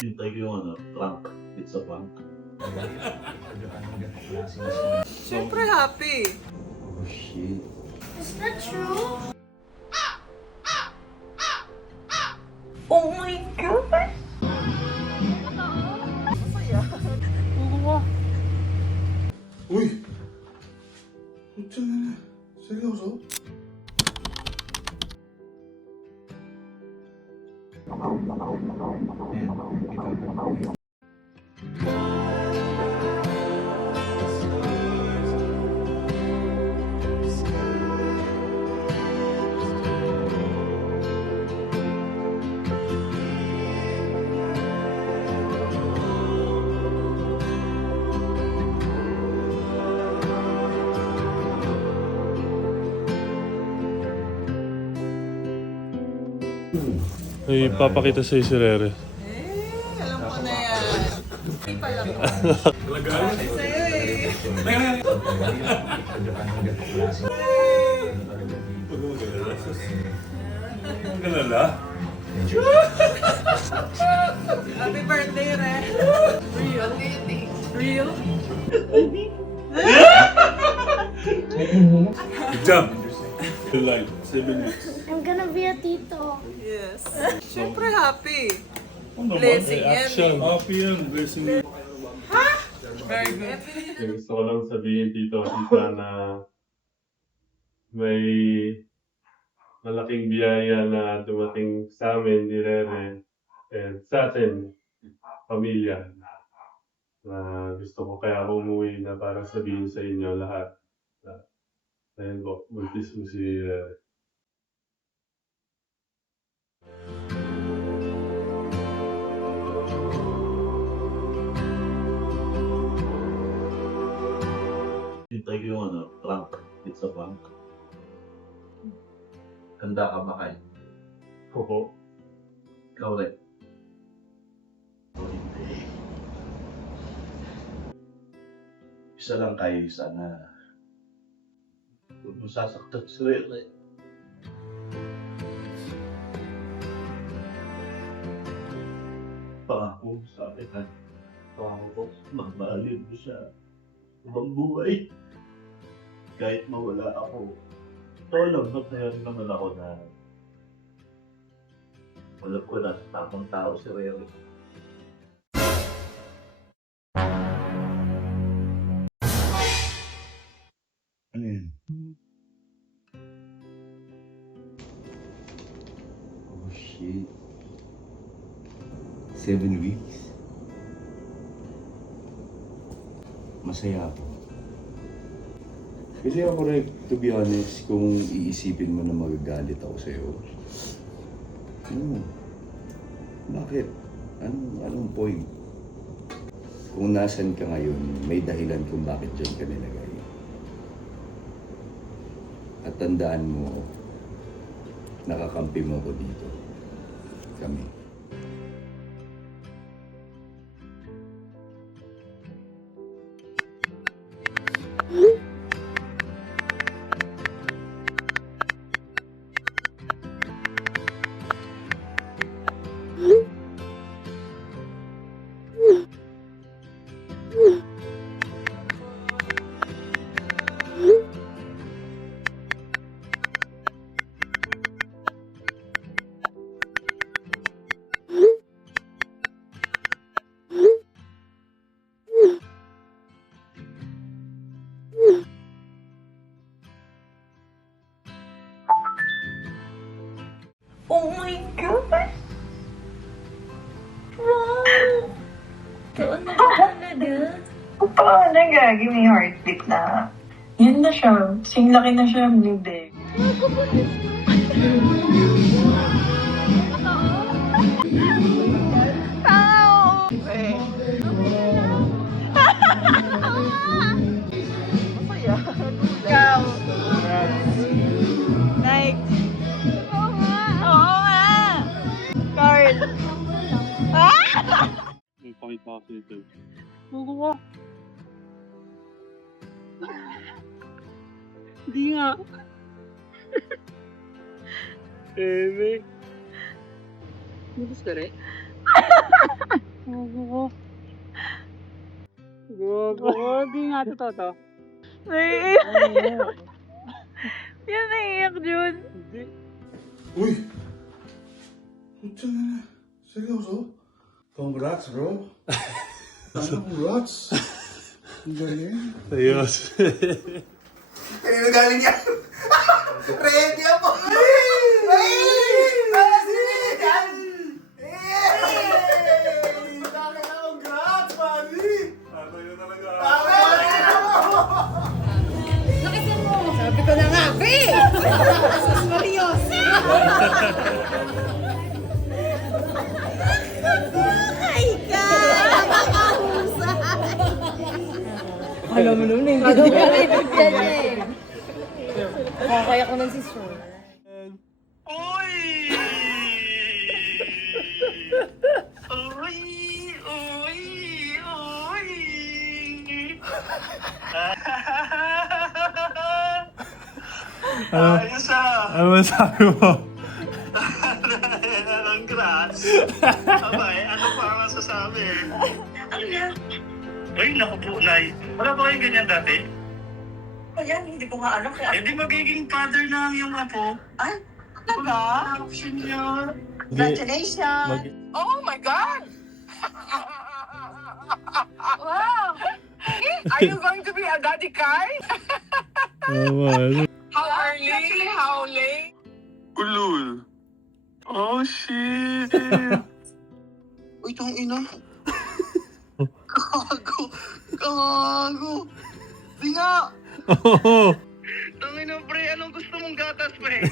Hintay ko yung prank. It's a prank. Siyempre happy. Oh shit. Is that true? Oh my God! Masaya. Uy! Puta na. Seryoso? May papakita sa'yo si Rere. Alam ko na yan. Hindi pa lang. Sabi sa'yo eh. Ang galala? Happy birthday, Re. Real. Real. Good job! Good light. 7 weeks. I'm gonna be a tito. Yes. Siyempre happy. Ano Blessing yan. action. Happy yan. Blessing yan. Very good. Gusto ko lang sabihin dito, Tita, na may malaking biyaya na dumating sa amin ni Rere and sa atin, pamilya. Na gusto ko kaya ako umuwi na para sabihin sa inyo lahat. Dahil po, buntis mo si Rere. Hintay ko yung prank. It's a prank. Handa ka ba kayo? Opo. Ikaw rin. Hindi. Isa lang kayo, sana. Huwag mo sasaktan si Rere. Pangako sa akin, ha? Pangako, magmahalin mo siya. Ibang buhay. Kahit mawala ako. Ito lang, magnayan naman ako na alam ko na tamang tao si Rere. Ano yun? Oh shit. 7 weeks? Masaya ako. Kasi ako rin, to be honest, kung iisipin mo na magagalit ako sa'yo, bakit? Anong point? Kung nasan ka ngayon, may dahilan kung bakit dyan ka nilagay. At tandaan mo, nakakampi mo ako dito. Kami. Oh my God! Wow! Doon na talaga. Paano gagi may heartbeat na? Yan na siya. Sing laki na siya, bebe. Masaya. Ikaw. Like. Oo nga. Carl. May pakita ko ito. Hindi nga. Eme. Gusto rin? Di nga totoo to. Naiiyak. Yan naiiyak, Jun. Uy! Puta na. Seryoso? Congrats, bro. Congrats. Ang galing. Ayos. Kanino galing yan? Ready ako! Congrats, buddy! Sabi ko na nga, Be! Sus Marios! Ay ka! Makahusay! Alam mo naman, hindi ko dyan eh. Kaya ko ng sister. Ano masabi mo? Congrats! Abay, ano pa ang masasabi? Ano yan? Ay, naku po, Nay. Wala ba kayong ganyan dati? Ayan, hindi ko nga alam kaya. Eh, di magiging father na ang iyong apo. Ay, talaga? Option niya. Congratulations! Oh my God! Wow! Are you going to be a daddy Kai? How early? How late? Ulul. Oh, shit. Uy, tong ina. Gago. Gago. Di nga. Oo. Tangina, pre. Anong gusto mong gatas, pre?